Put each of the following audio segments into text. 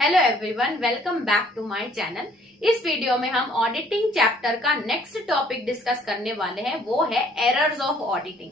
Hello everyone, welcome back to my channel. इस video में हम ऑडिटिंग चैप्टर का नेक्स्ट टॉपिक डिस्कस करने वाले हैं, वो है एरर्स ऑफ ऑडिटिंग।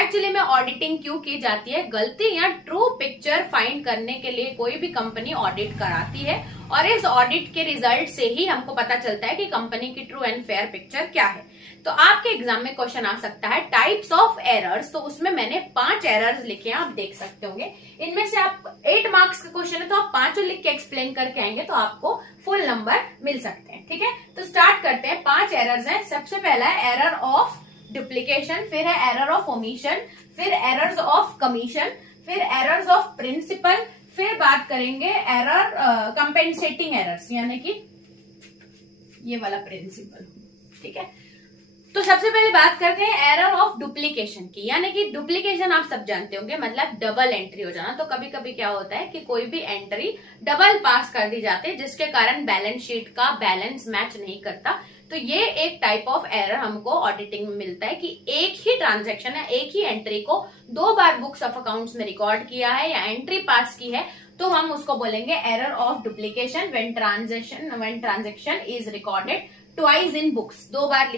एक्चुअली में ऑडिटिंग क्यों की जाती है? गलती या ट्रू पिक्चर फाइंड करने के लिए कोई भी कंपनी ऑडिट कराती है और इस ऑडिट के रिजल्ट से ही हमको पता चलता है कि कंपनी की ट्रू एंड फेयर पिक्चर क्या है। तो आपके एग्जाम में क्वेश्चन आ सकता है टाइप्स ऑफ एरर्स, तो उसमें मैंने 5 एरर्स लिखे हैं, आप देख सकते होंगे। इनमें से आप 8 मार्क्स का क्वेश्चन है तो आप 5 लिख के एक्सप्लेन करके आएंगे तो आपको फुल नंबर मिल सकते हैं। ठीक है, तो स्टार्ट करते हैं। 5 एरर्स हैं। सबसे पहला है एरर ऑफ डुप्लीकेशन, फिर है एरर ऑफ ओमिशन, फिर एरर्स ऑफ कमीशन, फिर एरर्स ऑफ प्रिंसिपल, फिर बात करेंगे एरर कंपेंसेटिंग एरर्स, यानी कि ये वाला प्रिंसिपल। ठीक है, तो सबसे पहले बात करते हैं एरर ऑफ डुप्लीकेशन की, यानी कि डुप्लीकेशन आप सब जानते होंगे, मतलब डबल एंट्री हो जाना। तो कभी कभी क्या होता है कि कोई भी एंट्री डबल पास कर दी जाती है जिसके कारण बैलेंस शीट का बैलेंस मैच नहीं करता। तो ये एक टाइप ऑफ एरर हमको ऑडिटिंग में मिलता है कि एक ही ट्रांजैक्शन या एक ही एंट्री को 2 बार बुक्स ऑफ अकाउंट्स में रिकॉर्ड किया है या एंट्री पास की है, तो हम उसको बोलेंगे error of duplication when transaction is recorded twice in books, 2 bar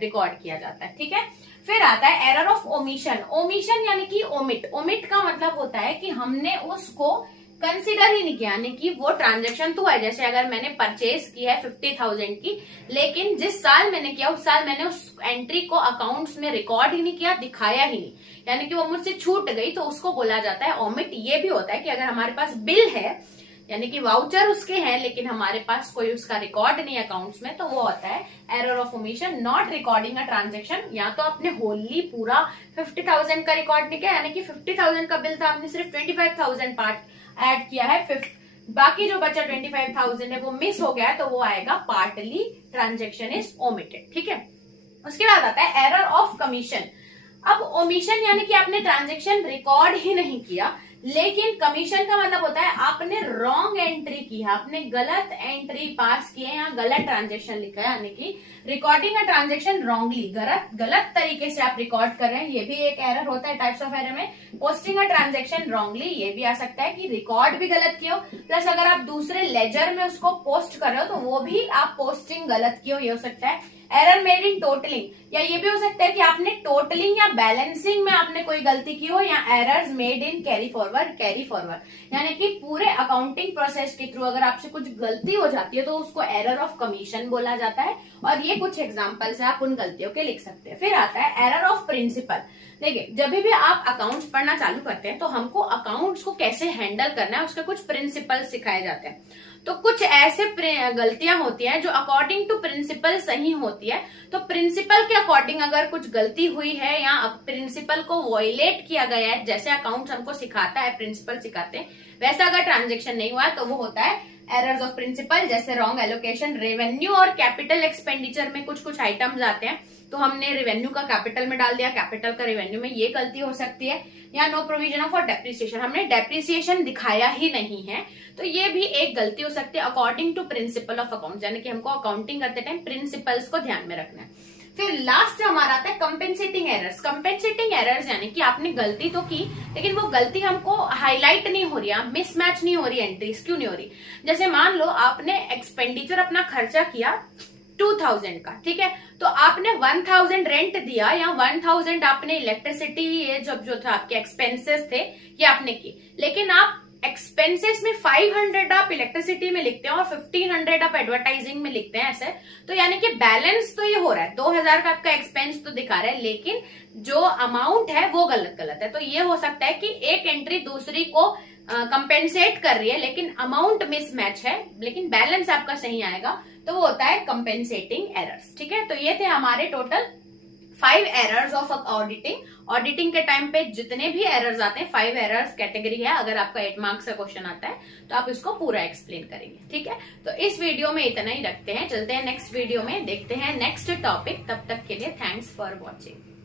record किया जाता है। ठीक है, फिर आता है एरर ऑफ ओमिशन। ओमिशन यानी कि ओमिट। ओमिट का मतलब होता है कि हमने उसको कंसिडर ही नहीं किया, यानी कि वो ट्रांजैक्शन तो है, जैसे अगर मैंने परचेज की है 50,000 की, लेकिन जिस साल मैंने किया उस साल मैंने उस एंट्री को अकाउंट्स में रिकॉर्ड ही नहीं किया, दिखाया ही नहीं, यानी कि वो मुझसे छूट गई, तो उसको बोला जाता है ओमिट। ये भी होता है कि अगर हमारे पास बिल है, यानी कि वाउचर उसके हैं, लेकिन हमारे पास कोई उसका रिकॉर्ड नहीं अकाउंट्स में, तो वो होता है error of omission. Not recording a transaction, या तो आपने होली पूरा 50,000 का रिकॉर्ड नहीं किया, यानी कि 50,000 का बिल था, आपने सिर्फ 25,000 पार्ट ऐड किया है, बाकी जो बचा 25,000 है वो मिस हो गया है, तो वो आएगा पार्टली ट्रांजैक्शन इज ओमिटेड। ठीक है, उसके बाद आता है एरर ऑफ कमीशन। अब ओमिशन यानी कि आपने ट्रांजैक्शन रिकॉर्ड ही नहीं किया, लेकिन कमीशन का मतलब होता है आपने रॉन्ग एंट्री की है, आपने गलत एंट्री पास की है या गलत ट्रांजैक्शन लिखा है, यानी कि रिकॉर्डिंग अ ट्रांजैक्शन रॉन्गली, गलत तरीके से आप रिकॉर्ड कर रहे हैं, ये भी एक एरर होता है टाइप्स ऑफ एरर में। पोस्टिंग अ ट्रांजैक्शन रॉन्गली, ये भी आ सकता है कि रिकॉर्ड भी गलत किए हो, प्लस अगर आप दूसरे लेजर में उसको पोस्ट कर रहे हो तो वो भी आप पोस्टिंग गलत किए हो, ये हो सकता है। एरर मेड इन टोटलिंग, या ये भी हो सकता है कि आपने टोटलिंग या बैलेंसिंग में आपने कोई गलती की हो, या errors made in carry forward, यानी कि पूरे अकाउंटिंग प्रोसेस के थ्रू अगर आपसे कुछ गलती हो जाती है तो उसको एरर ऑफ कमीशन बोला जाता है। और ये कुछ एग्जांपल से आप उन गलतियों के लिख सकते हैं। फिर आता है एरर ऑफ प्रिंसिपल। देखिए, जब भी आप अकाउंट्स पढ़ना चालू करते हैं तो हमको अकाउंट्स को कैसे हैंडल करना है उसके कुछ प्रिंसिपल सिखाए जाते हैं। तो कुछ ऐसे गलतियां होती हैं जो अकॉर्डिंग टू प्रिंसिपल सही होती है, तो प्रिंसिपल के अकॉर्डिंग अगर कुछ गलती हुई है या प्रिंसिपल को वॉयलेट किया गया है, जैसे अकाउंट्स हमको सिखाता है, प्रिंसिपल सिखाते हैं, वैसा अगर ट्रांजैक्शन नहीं हुआ है तो वो होता है एरर्स ऑफ प्रिंसिपल। जैसे रॉन्ग एलोकेशन, रेवेन्यू और कैपिटल एक्सपेंडिचर में कुछ आइटम्स आते हैं, तो हमने रेवेन्यू का कैपिटल में डाल दिया, कैपिटल का रेवेन्यू में, ये गलती हो सकती है। या नो प्रोविजन ऑफ डेप्रिसिएशन, हमने डेप्रिसिएशन दिखाया ही नहीं है, तो ये भी एक गलती हो सकती है according to principle of account, यानी कि हमको अकाउंटिंग करते टाइम प्रिंसिपल्स को ध्यान में रखना है। फिर लास्ट हमारा आता है कंपेंसेटिंग एरर्स। कंपेंसेटिंग एरर्स यानी कि आपने गलती तो की, लेकिन वो गलती हमको हाईलाइट नहीं हो रही है, मिसमैच नहीं हो रही, एंट्रीज क्यों नहीं हो रही। जैसे मान लो आपने एक्सपेंडिचर अपना खर्चा किया 2,000 का, ठीक है, तो आपने 1,000 रेंट दिया या 1,000 आपने इलेक्ट्रिसिटी, ये जो था आपके एक्सपेंसेस थे ये आपने की, लेकिन आप एक्सपेंसेस में 500 आप इलेक्ट्रिसिटी में लिखते हैं और 1,500 आप एडवर्टाइजिंग में लिखते हैं, ऐसे, तो यानी कि बैलेंस तो ये हो रहा है, 2,000 का आपका एक्सपेंस तो दिखा रहा है, लेकिन जो अमाउंट है वो गलत है। तो ये हो सकता है कि एक एंट्री दूसरी को कंपेंसेट कर रही है, लेकिन अमाउंट मिसमैच है, लेकिन बैलेंस आपका सही आएगा, तो वो होता है कंपेंसेटिंग एरर्स। ठीक है, तो ये थे हमारे total 5 errors of auditing. Auditing के टाइम पे जितने भी एरर्स आते हैं, 5 एरर्स कैटेगरी है। अगर आपका 8 मार्क्स का क्वेश्चन आता है तो आप इसको पूरा एक्सप्लेन करेंगे। ठीक है, तो इस वीडियो में इतना ही रखते हैं, चलते हैं नेक्स्ट वीडियो में, देखते हैं नेक्स्ट टॉपिक। तब तक के लिए थैंक्स फॉर वॉचिंग।